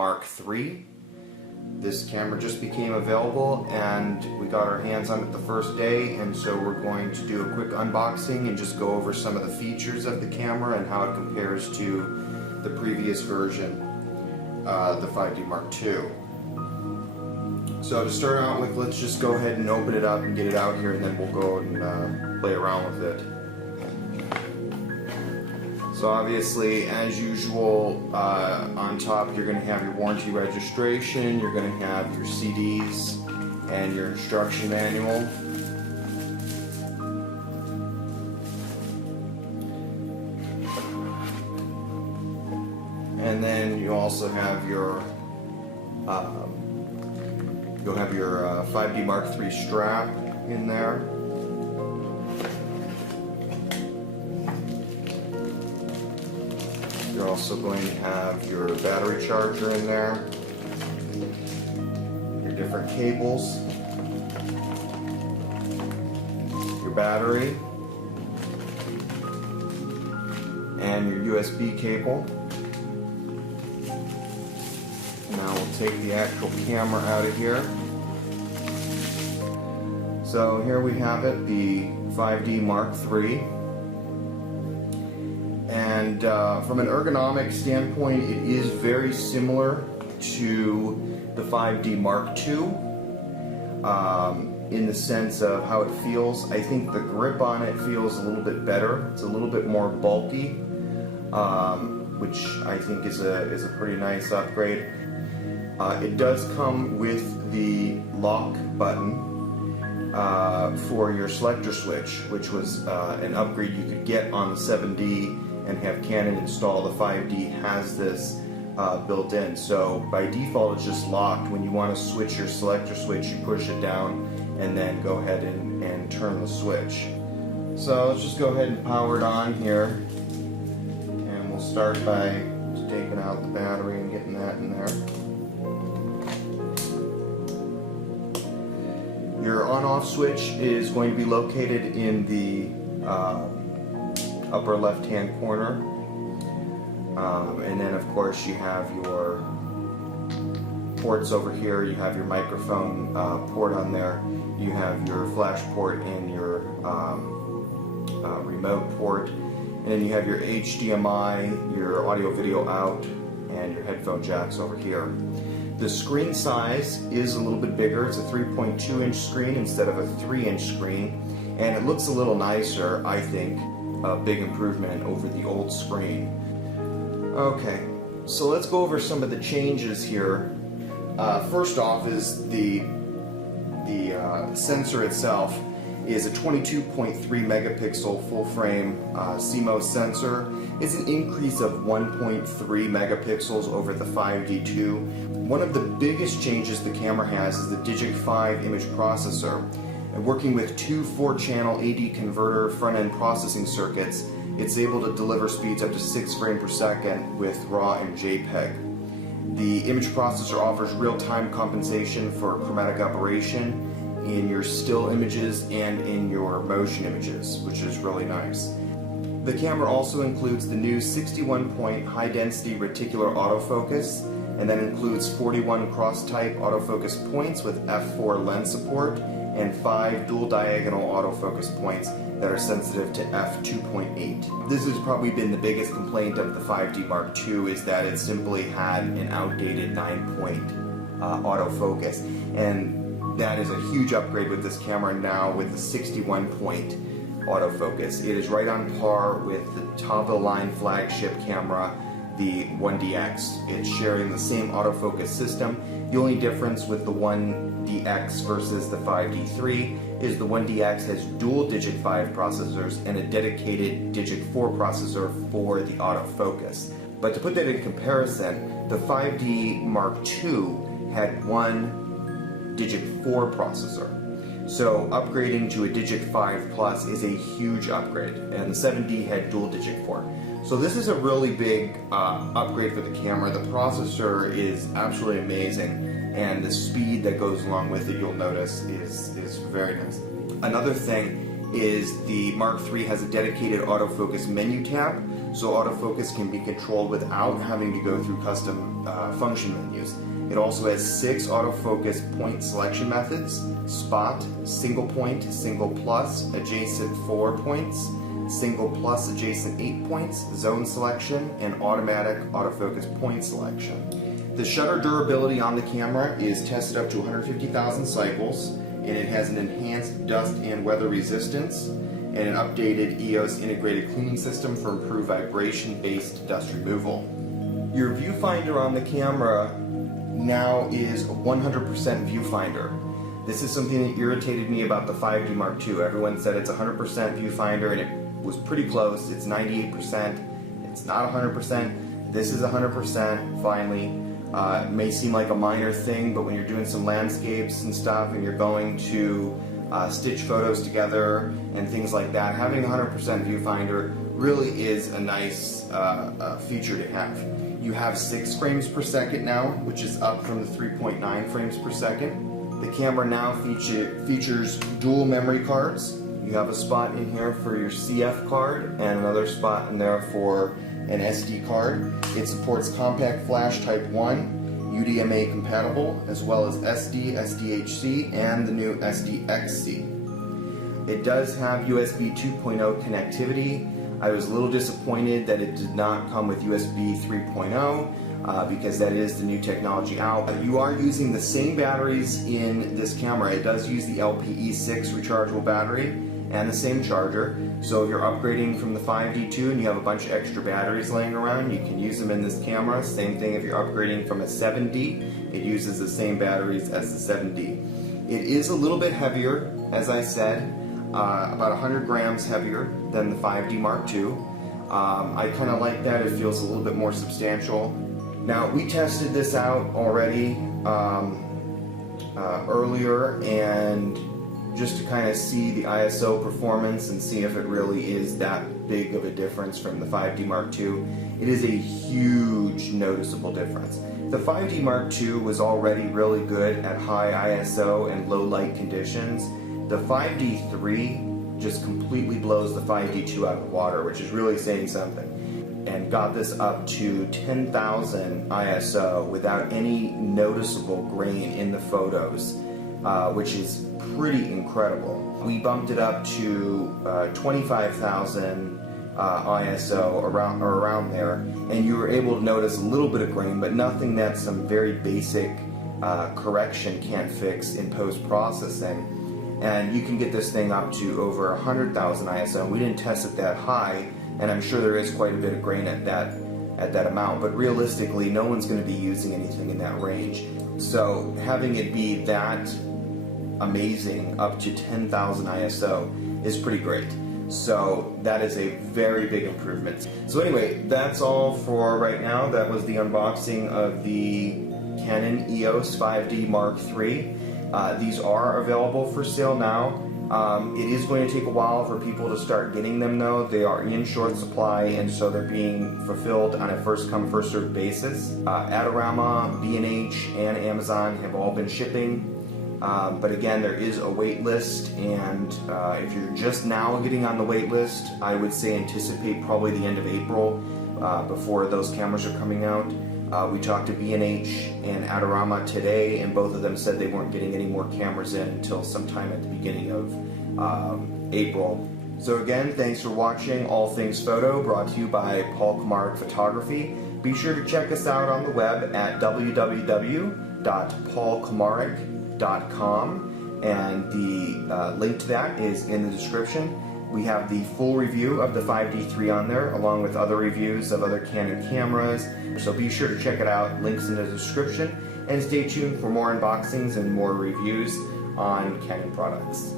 Mark III. This camera just became available and we got our hands on it the first day, and so we're going to do a quick unboxing and just go over some of the features of the camera and how it compares to the previous version, the 5D Mark II. So to start out with, let's just go ahead and open it up and get it out here, and then we'll go and play around with it. So obviously, as usual, on top you're going to have your warranty registration, you're going to have your CDs and your instruction manual. And then you also have your 5D Mark III strap in there. You're also going to have your battery charger in there, your different cables, your battery, and your USB cable. Now we'll take the actual camera out of here. So here we have it, the 5D Mark III. And from an ergonomic standpoint, it is very similar to the 5D Mark II in the sense of how it feels. I think the grip on it feels a little bit better. It's a little bit more bulky, which I think is a pretty nice upgrade. It does come with the lock button for your selector switch, which was an upgrade you could get on the 7D and have Canon install. The 5D has this built in, so by default it's just locked. When you want to switch your selector switch, you push it down and then go ahead and turn the switch. So let's just go ahead and power it on here, and we'll start by taking out the battery and getting that in there. Your on-off switch is going to be located in the upper left-hand corner, and then of course you have your ports over here. You have your microphone port on there, you have your flash port and your remote port, and then you have your HDMI, your audio video out, and your headphone jacks over here. The screen size is a little bit bigger. It's a 3.2-inch screen instead of a 3-inch screen, and it looks a little nicer, I think. A big improvement over the old screen. Okay, so let's go over some of the changes here. First off is the sensor itself is a 22.3 megapixel full frame CMOS sensor. It's an increase of 1.3 megapixels over the 5D2. One of the biggest changes the camera has is the Digic 5 image processor. And working with two 4-channel AD converter front-end processing circuits, it's able to deliver speeds up to 6 frames per second with RAW and JPEG. The image processor offers real-time compensation for chromatic aberration in your still images and in your motion images, which is really nice. The camera also includes the new 61-point high-density reticular autofocus, and that includes 41 cross-type autofocus points with f4 lens support, and 5 dual diagonal autofocus points that are sensitive to f2.8. This has probably been the biggest complaint of the 5D Mark II, is that it simply had an outdated 9-point autofocus, and that is a huge upgrade with this camera now with the 61-point autofocus. It is right on par with the top-of-the-line flagship camera, the 1DX. It's sharing the same autofocus system. The only difference with the 1DX versus the 5D3 is the 1DX has dual Digic 5 processors and a dedicated Digic 4 processor for the autofocus. But to put that in comparison, the 5D Mark II had one Digic 4 processor. So upgrading to a Digic 5 Plus is a huge upgrade, and the 7D had dual Digic 4. So this is a really big upgrade for the camera. The processor is absolutely amazing, and the speed that goes along with it, you'll notice, is very nice. Another thing is the Mark III has a dedicated autofocus menu tab, so autofocus can be controlled without having to go through custom function menus. It also has 6 autofocus point selection methods: spot, single point, single plus, adjacent 4 points, single plus adjacent 8 points, zone selection, and automatic autofocus point selection. The shutter durability on the camera is tested up to 150,000 cycles, and it has an enhanced dust and weather resistance and an updated EOS integrated cleaning system for improved vibration-based dust removal. Your viewfinder on the camera now is 100% viewfinder. This is something that irritated me about the 5D Mark II. Everyone said it's 100% viewfinder, and it was pretty close. It's 98%. It's not 100%. This is 100% finally. It may seem like a minor thing, but when you're doing some landscapes and stuff and you're going to stitch photos together and things like that, having 100% viewfinder really is a nice feature to have. You have 6 frames per second now, which is up from the 3.9 frames per second. The camera now features dual memory cards. You have a spot in here for your CF card and another spot in there for an SD card. It supports compact flash type 1, UDMA compatible, as well as SD, SDHC, and the new SDXC. It does have USB 2.0 connectivity. I was a little disappointed that it did not come with USB 3.0 because that is the new technology out. You are using the same batteries in this camera. It does use the LPE6 rechargeable battery and the same charger. So if you're upgrading from the 5D2 and you have a bunch of extra batteries laying around, you can use them in this camera. Same thing if you're upgrading from a 7D, it uses the same batteries as the 7D. It is a little bit heavier, as I said, about 100 grams heavier than the 5D Mark II. I kind of like that. It feels a little bit more substantial. Now, we tested this out already earlier, and just to kind of see the ISO performance and see if it really is that big of a difference from the 5D Mark II. It is a huge noticeable difference. The 5D Mark II was already really good at high ISO and low light conditions. The 5D3 just completely blows the 5D2 out of the water, which is really saying something, and got this up to 10,000 ISO without any noticeable grain in the photos, which is pretty incredible. We bumped it up to 25,000 ISO around there, and you were able to notice a little bit of grain, but nothing that some very basic correction can't fix in post-processing. And you can get this thing up to over 100,000 ISO. We didn't test it that high, and I'm sure there is quite a bit of grain at that amount, but realistically no one's going to be using anything in that range. So having it be that amazing up to 10,000 ISO is pretty great. So that is a very big improvement. So anyway, that's all for right now. That was the unboxing of the Canon EOS 5D Mark III. These are available for sale now. It is going to take a while for people to start getting them though. They are in short supply, and so they're being fulfilled on a first come first served basis. Adorama, B&H, and Amazon have all been shipping. But again, there is a wait list, and if you're just now getting on the wait list, I would say anticipate probably the end of April before those cameras are coming out. We talked to B&H and Adorama today, and both of them said they weren't getting any more cameras in until sometime at the beginning of April. So again, thanks for watching All Things Photo, brought to you by Paul Komarek Photography. Be sure to check us out on the web at www.paulkomarek.com, and the link to that is in the description. We have the full review of the 5D3 on there, along with other reviews of other Canon cameras. So be sure to check it out. Links in the description. And stay tuned for more unboxings and more reviews on Canon products.